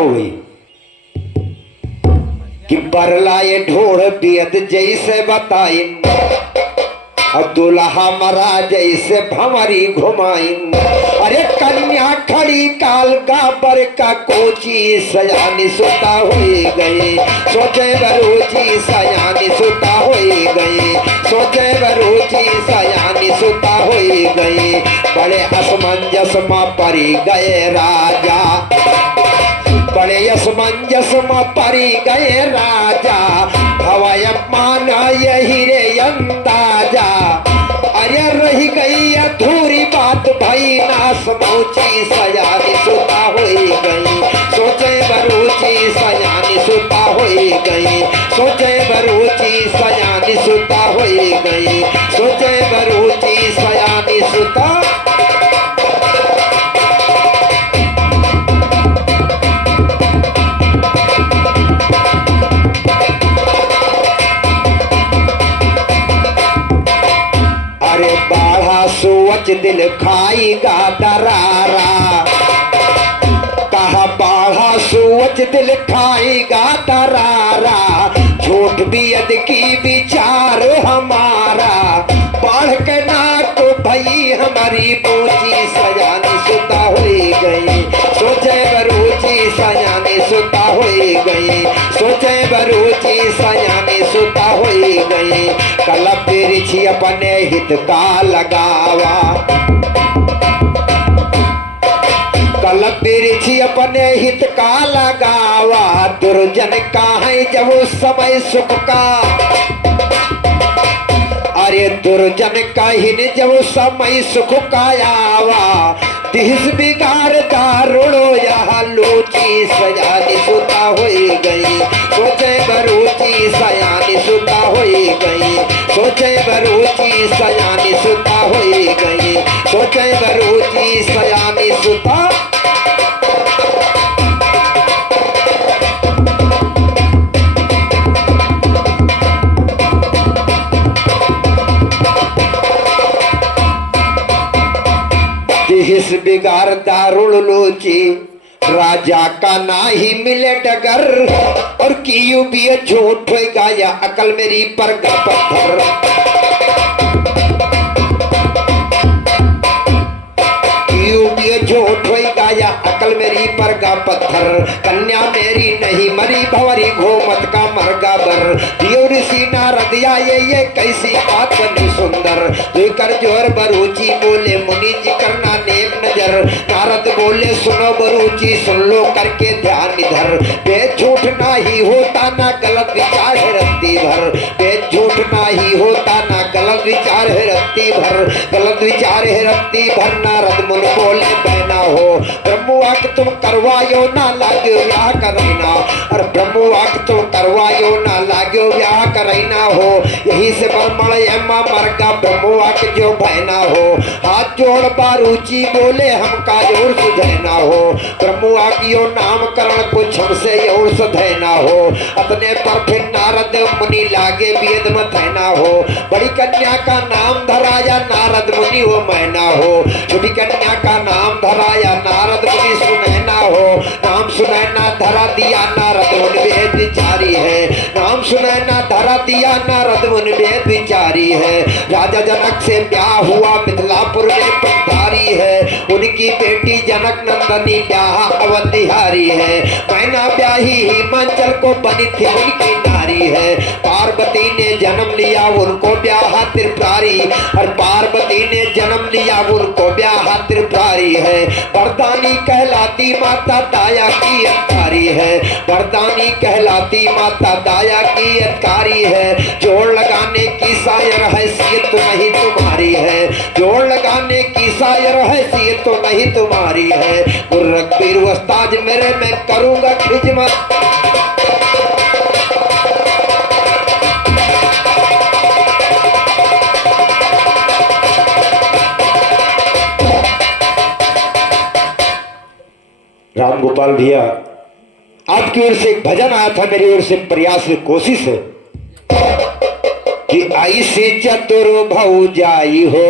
हो गई कि बरलाए ढोड़ बेद जैसे बताइन और दुल्हा मरा जैसे भंवरी घुमाइन। अरे कन्या खड़ी काल गाबर का कोची सयानी सुता हुई गई, सोचे बरूची सयानी सुता हुई गई, सोचे बरूची सयानी सुता हुई गई। बड़े असमंजस में परी गए राजा, बड़े असमंजस में परी गए राजा, हवाय मान यही रे अंदाजा। अरे रही गई अधूरी बात भाई ना समूची सयानी सुता हुई गई, सोचे बरूची सयानी सुता हुई गई, सोचे बरूची सयानी सुता हुई गई, सोचे बरूची सयानी सुता। सोच दिल खाईगा दरारा, कहा बाढ़ा सोच दिल खाईगा दरारा, झूठ भी अद की विचार हमारा। बाढ़ के नाक भई हमारी पूछी सयानी सुता हुई गई, सोचे बरूची सयानी सुता हुई गई, सोचे बरूची सयानी सुता हुई गई। कल बिरछी अपने हित का लगावा, कल बिरछी अपने हित का लगावा, दुर्जन का है जब उस समय सुख का। अरे दुर्जन का ही जब समय सुख का आवा, तिस बिगाड़ दारुणो यहाँ लूची सयानी सुता हुई गई, सोचे बरूची सयानी सुता हुई गई, सोचे बरूची सयानी सुता हुई गई, सोचे बरूची सयानी सुता। हिस बिगाड़ दारुण लोची, राजा का ना ही मिले डगर, और कियू भी झूठ गाया अकल मेरी पर पत्थर। कियू भी झूठ गाया अकल मेरी पर पत्थर। कन्या मेरी नहीं मरी भंवरी घूमत का मरगा बर, दियो ऋषि नारद ये कैसी बात बनी सुंदर। कर जोर बरूची बोले मुनि जी करना नेक नजर, नारद बोले सुनो बरूची सुन लो करके ध्यान इधर। बेद झूठ ना ही होता ना गलत विचार है रत्ती भर, बेद झूठ ना ही होता ना गलत विचार है रत्ती भर, गलत विचार है रत्ती भर। नारद मुनि बोले बहना हो ब्रह्मवाक तुम करवायो ना लाग्यो ब्याह करना, और ब्रह्मवाक तुम करवायो ना लाग्यो ब्याह करना हो। यही से ब्रह्मण यमा मरगा ब्रह्मवाक जो बहना हो। हाथ जोड़ बारूची बोले हमका जोर सुधैना हो, ब्रह्मवाकियो नामकरण कुछ हमसे और सुधैना हो। अपने पर फिर नारद मुनि लागे वेद में थैना हो, बड़ी कन्या का नाम धराया नारद मुनि वो मैना हो। छोटी कन्या का नाम धराया नारद मुनि सुनैना हो, नाम सुनैना धरा दिया नारद मुनि वेद विचारी है, नाम सुनैना धरा दिया नारद मुनि वेद विचारी है। राजा जनक से ब्याह हुआ मिथिलापुर में पधारी है, उनकी बेटी जनक नंदनी ब्याह अवधिहारी है। मैना ब्याही हिमाचल को बनी थी उनकी नारी है, पार्वती ने जन्म लिया उनको ब्याह त्रिपुरारी, और पार्वती ने जन्म लिया उनको ब्याह त्रिपुरारी है। वरदानी कहलाती माता दाया की अत्कारी है, वरदानी कहलाती माता दाया की अत्कारी है। जोड़ लगाने की शायर हैसियत नहीं तुम्हारी है, जोड़ लगाने की शायर हैसियत तो नहीं तुम्हारी है। गुर्रखबीर उस्ताद मेरे मैं करूंगा खिदमत, राम गोपाल भैया आपकी ओर से एक भजन आया था, मेरी ओर से प्रयास कोशिश है कि ऐसी चतुर भौजाई हो